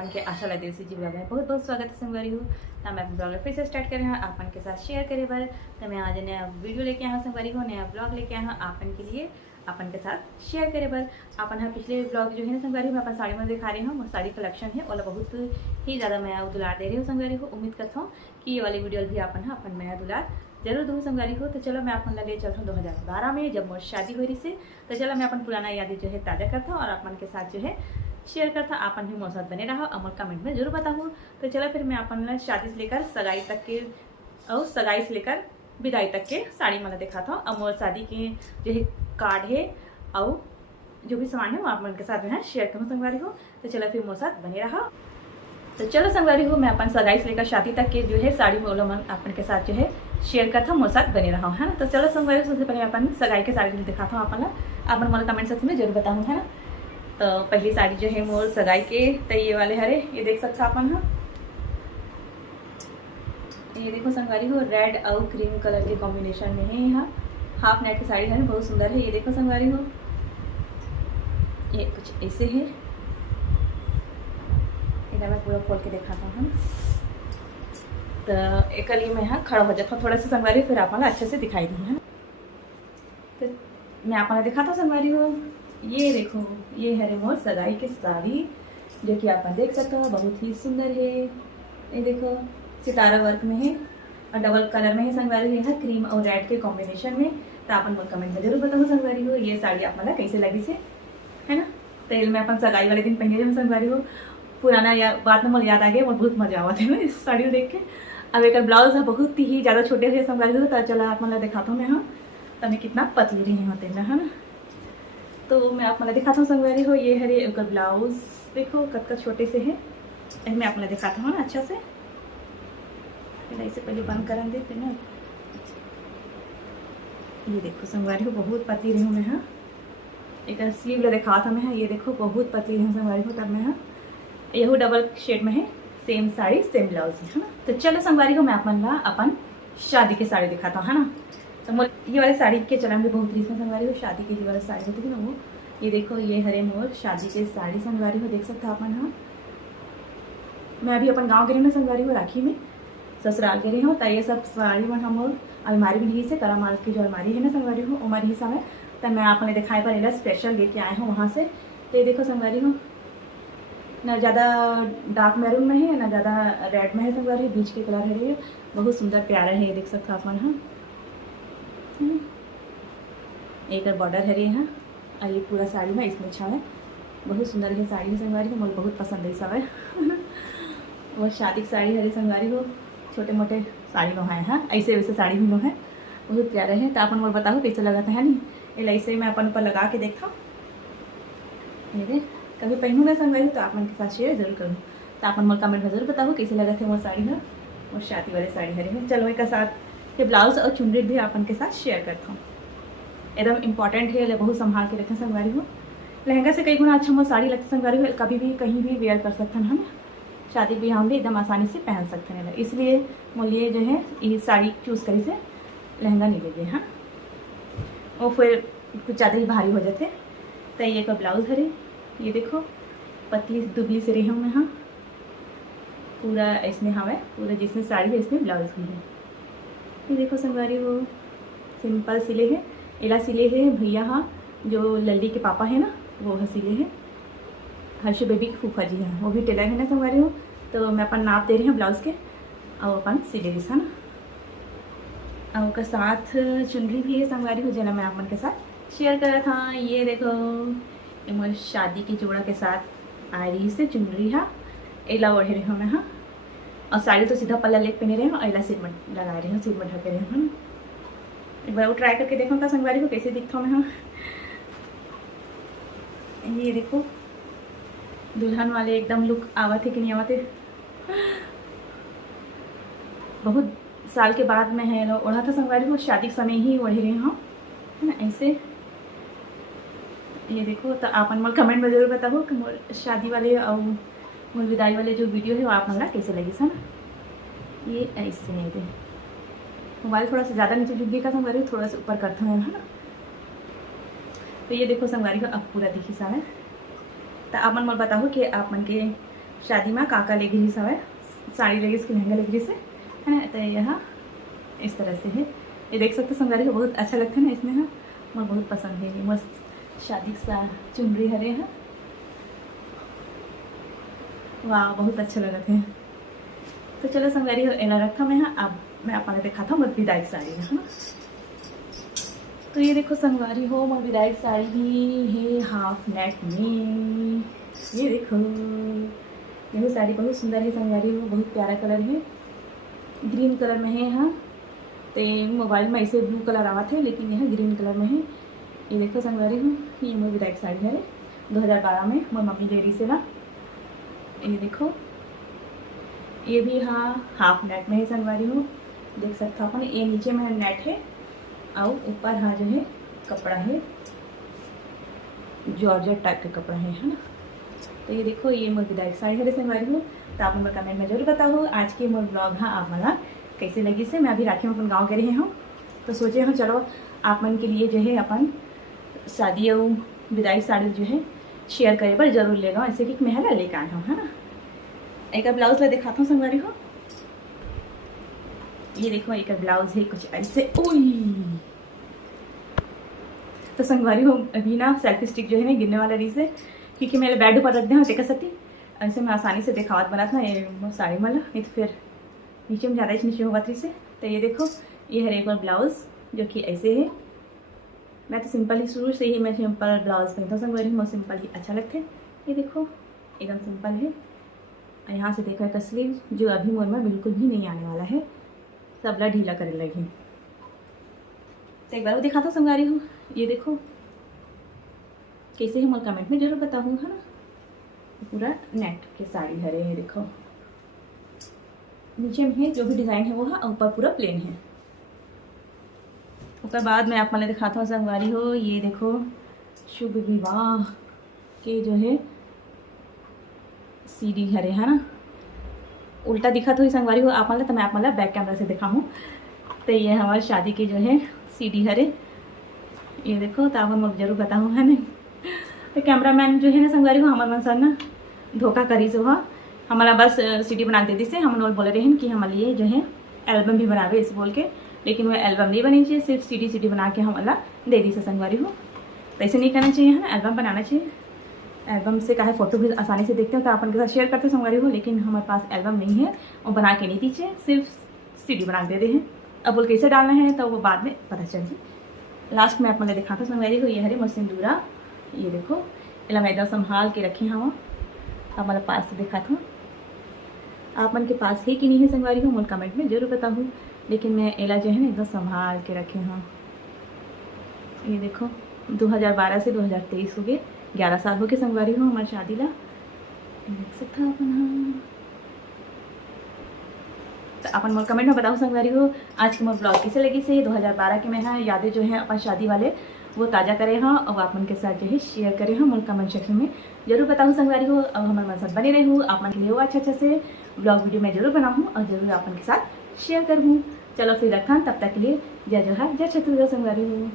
आपन के आशा लगे सी जी ब्लॉग में बहुत बहुत स्वागत है संगवारी हो। तो मैं अपने ब्लॉग फिर से स्टार्ट कर रहे हैं आपन के साथ शेयर करे बार। तो मैं आज नया वीडियो लेके आया हूँ संगवारी हो, नया ब्लॉग लेके आया हूँ आपन के लिए, अपन के साथ शेयर करे बार। अपन हाँ पिछले ब्लॉग जो है ना संगवारी में अपन साड़ी में दिखा रही हूँ, साड़ी कलेक्शन है और बहुत ही ज़्यादा मैं दुलार दे रही हूँ संगवारी हो। उम्मीद करता हूँ कि ये वाली वीडियो भी अपन हाँ अपन मैं दुलार जरूर दूँ संगवारी हो। तो चलो मैं अपन ले चलता हूँ 2012 में जब मोर शादी हुई से। तो चलो मैं अपन पुराना यादें जो है ताज़ा करता हूँ और अपन के साथ जो है शेयर करता। आपन भी मोर साथ बने रहा और कमेंट में जरूर बताऊँ। तो चलो फिर मैं अपन शादी से लेकर सगाई तक के और सगाई से लेकर विदाई तक के साड़ी मला दिखाता हूँ और मोर शादी के जो है कार्ड है और जो भी सामान है वो आप मन के साथ जो है शेयर करूँ संगवारी हो। तो चलो फिर मोर साथ बने रहा। तो चलो संगवारी हो मैं अपन सगाई से लेकर शादी तक के जो है साड़ी मोलो मन अपन के साथ जो है शेयर करता हूँ मोर साथ बने रहा हूँ, है ना। तो चलो संगवारी सबसे पहले अपन सगाई के साड़ी दिखाता हूँ अपन मोला कमेंट सेक्शन में जरूर बताऊँ, है ना। तो पहली साड़ी जो है मोर सगाई के तो ये वाले हरे ये देख सकता अपन हाँ, ये देखो संगवारी हो रेड और क्रीम कलर के कॉम्बिनेशन में है। यहाँ हाफ नेट की साड़ी है, बहुत सुंदर है। ये देखो संगवारी हो ये कुछ ऐसे है, इधर मैं पूरा खोल के दिखाता हूँ। तो एक लिए मैं यहाँ खड़ा हो जाता हूँ थोड़ा सा संगवारी, फिर आप अच्छे से दिखाई दी है ना। तो मैं आप दिखाता हूँ संगवारी हो, ये देखो ये है मोर सगाई की साड़ी जो कि आप देख सकते हो बहुत ही सुंदर है। ये देखो सितारा वर्क में है और डबल कलर में है संगवारी है, क्रीम और रेड के कॉम्बिनेशन में। तो अपन मोर कमेंट में जरूर बताओ संगवारी हो ये साड़ी आप मला कैसे लगी से, है ना। तेल में अपन सगाई वाले दिन पहने जब संगवारी हो पुराना या बात में मुझे याद आ गया और बहुत मजा आवा थे ना इस साड़ी को देख के। अब एक ब्लाउज है बहुत ही ज़्यादा छोटे से संगवारी हो। तो चला आप मतलब दिखाता हूँ मैं हाँ तो मैं कितना पतली रही होते ना, है ना। तो मैं आप मतलब दिखाता हूँ संगवारी हो ये है एक ब्लाउज देखो कद छोटे से है। मैं आप मतलब दिखाता हूँ ना अच्छा से, इसे पहले बंद कर देते ना। ये देखो संगवारी हो बहुत पतली रही हूँ मैं हाँ, एक स्लीव दिखा था मैं हाँ, ये देखो बहुत पतली रही हूँ संगवारी हो। तब मैं हाँ यही डबल शेड में है, सेम साड़ी सेम ब्लाउज है ना। तो चलो संगवारी को मैं अपन शादी की साड़ी दिखाता हूँ, है ना। तो ये वाली साड़ी के चलन भी बहुत रीस में संगवारी हो, शादी की जो वाली साड़ी होती है ना वो ये देखो ये हरे मोर शादी की साड़ी संगवारी हो देख सकते हो अपन हाँ। मैं अभी अपन गाँव गिरी में संगवारी हो राखी में ससुराल गिरी हूँ। तो ये सब साड़ी में हम अलमारी भी से कला माल की जो अलमारी है ना संगवारी हो उमर ही सब है। तो मैं आपने दिखाई पर स्पेशल लेके आए हूँ वहाँ से। तो ये देखो संगवारी हो ना ज़्यादा डार्क मैरून में है ना ज़्यादा रेड में है संगवारी, बीच के कलर है, ये बहुत सुंदर प्यारा है। ये देख सकते हो आप हाँ, एक बॉर्डर है यहाँ और ये पूरा साड़ी में इसमें अच्छा है, बहुत सुंदर है साड़ी है संगवारी को, मुझे बहुत पसंद है सब है। वो शादी की साड़ी है संगवारी हो, छोटे मोटे साड़ी लो है हाँ, ऐसे वैसे साड़ी भी लो है बहुत प्यारे है। तो अपन मोल बताओ कैसे लगा था है नहीं, ऐसे मैं अपन ऊपर लगा के देखता हूँ। ये कभी पहनूँ मैं संगवारी तो आप मन के साथ शेयर जरूर करूँ। तो आप मोल कमेंट में जरूर बताओ कैसे लगा थे मोर साड़ी है और शादी वाले साड़ी है। चलो एक साथ ये ब्लाउज और चुनरी भी अपन के साथ शेयर करता हूँ, एकदम इंपॉर्टेंट है, बहुत संभाल के रखें संगवारी हो। लहंगा से कई गुना अच्छा मोर साड़ी लगती संगवारी हो, कभी भी कहीं भी वेयर कर सकते हैं हम, शादी ब्याह में एकदम आसानी से पहन सकते हैं। इसलिए बोलिए जो है ये साड़ी चूज़ करी से लहंगा नहीं लेंगे हाँ, वो फिर कुछ ज़्यादा ही भारी हो जाते। तो ये का ब्लाउज है ये देखो पतली दुबली से रही हूँ मैं हाँ, पूरा इसमें हाँ है पूरा जिसमें साड़ी है इसमें ब्लाउज भी है। ये देखो संगवारी वो सिंपल सिले है, एला सिले है भैया हाँ जो लल्ली के पापा है ना वो है सिले है, हर्ष बेबी की फूफा जी हैं वो भी टेलर है ना संगवारी हो। तो मैं अपन नाप दे रही हूँ ब्लाउज़ के और अपन सिले है ना। और उसका साथ चुनरी भी है संगवारी हो जना मैं अपन के साथ शेयर करा था। ये देखो मोर शादी की जोड़ा के साथ आ रही से चुनरी हाँ, एला ओढ़े रही हूँ मैं हाँ, और साड़ी तो सीधा पल्ला लेक पहने रहे हूँ, एला सिर में लगा रही हूँ, सिर में ढके रही हूँ। एक बार वो ट्राई करके देखो का संगवारी को कैसे दिखता हूँ मैं हाँ। ये देखो दुल्हन वाले एकदम लुक आवत है कि नहीं आवत है, बहुत साल के बाद में है ओढ़ा था संगवारी को, शादी के समय ही ओढ़े रहे हाँ, है ना ऐसे। ये देखो तो आप मोल कमेंट में जरूर बताओ कि मोर शादी वाले और मोर विदाई वाले जो वीडियो है वो आप मला कैसे लगी सा ना। ये ऐसे है दे मोबाइल थोड़ा सा ज़्यादा नीचे झुक गया संगवारी थोड़ा सा ऊपर करता है ना। तो ये देखो संगवारी को अब पूरा दिखी सा है। तो आप मन बताओ कि आप मन के शादी में काका ले गई सब साड़ी लगी इसकी लहंगा लगी से है ना। तो यहाँ इस तरह से है, ये देख सकते संगवारी को बहुत अच्छा लगता है ना इसमें। हाँ मुझे बहुत पसंद है, ये मस्त शादी सा चुनरी हरे है, वाह बहुत अच्छा लगा थे। तो चलो संगवारी एला रखा मैं। हाँ अब मैं आपने दिखाता हूँ विदाई साड़ी है ना। तो ये देखो संगवारी हो मैं विदाई साड़ी ही है हाफ नेक में, ये देखो ये साड़ी बहुत सुंदर है संगवारी हो, बहुत प्यारा कलर है, ग्रीन कलर में है। हाँ तो मोबाइल में ऐसे ब्लू कलर आवा थे लेकिन यह ग्रीन कलर में है। ये देखो संगवारी हो ये मोर विदाई साड़ी है 2012 में मोर मम्मी डेयरी से ना। ये देखो ये भी हाँ हाफ नेट में है संगवारी हो, देख सकते हो अपन। ये नीचे में नेट है और ऊपर हाँ जो है कपड़ा है जॉर्जेट टाइप का कपड़ा है ना। तो ये देखो ये मोर विदाई साड़ी है संगवारी हो। तो आप मेरे कमेंट में जरूर बताओ आज की मोर ब्लॉग हाँ आप मला कैसे लगी से। मैं अभी राखी में अपन गाँव के रहे हूँ तो सोचे हाँ चलो आप मन के लिए जो है अपन शादी और विदाई साड़ी जो है शेयर करे पर जरूर लेगा, ऐसे कि मैं है लेकर आया हूँ है ना। एक ब्लाउज ला दिखाता हूँ संगवारी हो, ये देखो एक ब्लाउज है कुछ ऐसे। ओई तो संगवारी हो अभी ना सेल्फी स्टिक जो है ना गिरने वाला रही से, क्योंकि मेरे बेड ऊपर रख दे टेका सती ऐसे मैं आसानी से दिखावत बनाता ना ये साड़ी वाला, नहीं तो फिर नीचे में ज़्यादा नीचे होगा थी से। तो ये देखो ये है एक और ब्लाउज जो कि ऐसे है। मैं तो सिंपल ही शुरू से ही मैं सिंपल ब्लाउज पहनता हूँ संगवारी, मुझे सिंपल ही अच्छा लगता है। ये देखो एकदम सिंपल है, यहाँ से देखो एक स्लीव जो अभी मोर में बिल्कुल भी नहीं आने वाला है, सबला ढीला करने लगी। तो एक बार वो दिखाता हूँ संगवारी हो, ये देखो कैसे है मोर कमेंट में जरूर बताऊँ है ना। पूरा नेट के साड़ी हरे है, देखो नीचे में है जो भी डिज़ाइन है वो है, ऊपर पूरा प्लेन है। उसके बाद मैं आप मैंने दिखाता हूँ संगवारी हो, ये देखो शुभ विवाह के जो है सीडी हरे है ना, उल्टा दिखा तो संगवारी हो आप मतलब। तो मैं आप मतलब बैक कैमरा से दिखा हूँ। तो ये हमारी शादी के जो है सीडी हरे, ये देखो तो आप मैं जरूर बताऊँ है ना। तो कैमरा मैन जो है ना संगवारी हो हमारे मन सर ना धोखा करी से हुआ, हमारा बस सीडी बना देती से हम लोग बोले रहे कि हमारे लिए जो है एल्बम भी बनावे इस बोल के, लेकिन वो एल्बम नहीं बनी चाहिए, सिर्फ सीडी बना के हम अल्लाह दे दी से संगवारी हो। तो ऐसे नहीं करना चाहिए है ना, एल्बम बनाना चाहिए। एल्बम से काहे फोटो भी आसानी से देखते हो तो अपन के साथ शेयर करते हो संगवारी हो, लेकिन हमारे पास एल्बम नहीं है और बना के नहीं दीजिए, सिर्फ सीडी बना के दे दे हैं। अब बोल कैसे डालना है तो वो बाद में पता चलिए। लास्ट में आप मैंने दिखाता हूँ संगवारी हो, ये हरे मसिंदूरा, ये देखो इला मैं एकदम संभाल के रखी हूँ, हमारे पास से दिखाता हूँ। आप मन के पास है कि नहीं है संगवारी हो मुझे कमेंट में जरूर बताऊँ, लेकिन मैं एला जो है ना एकदम संभाल के रखे हूँ। ये देखो 2012 से 2023 हो गए, 11 साल हो गए संगवारी हो हमारी शादी ला, देख सकता अपन। तो अपन मोर कमेंट में बताओ संगवारी हो आज की मोर ब्लॉग कैसे लगी से। 2012 के मैं हाँ यादें जो है अपन शादी वाले वो ताज़ा करे हाँ और आप मन के साथ जो है शेयर करे हाँ मोर कमेंट सेक्शन में जरूर बताऊँ संगवारी हो। अब हमारे मन साथ बने रहूँ, आप मन के लिए वो अच्छा से ब्लॉग वीडियो मैं जरूर बनाऊँ और जरूर आप मन के साथ शेयर करूँ। चलो फिर रखा, तब तक के लिए जय जोहार, जय छत्तीसगढ़ संगवारी हो।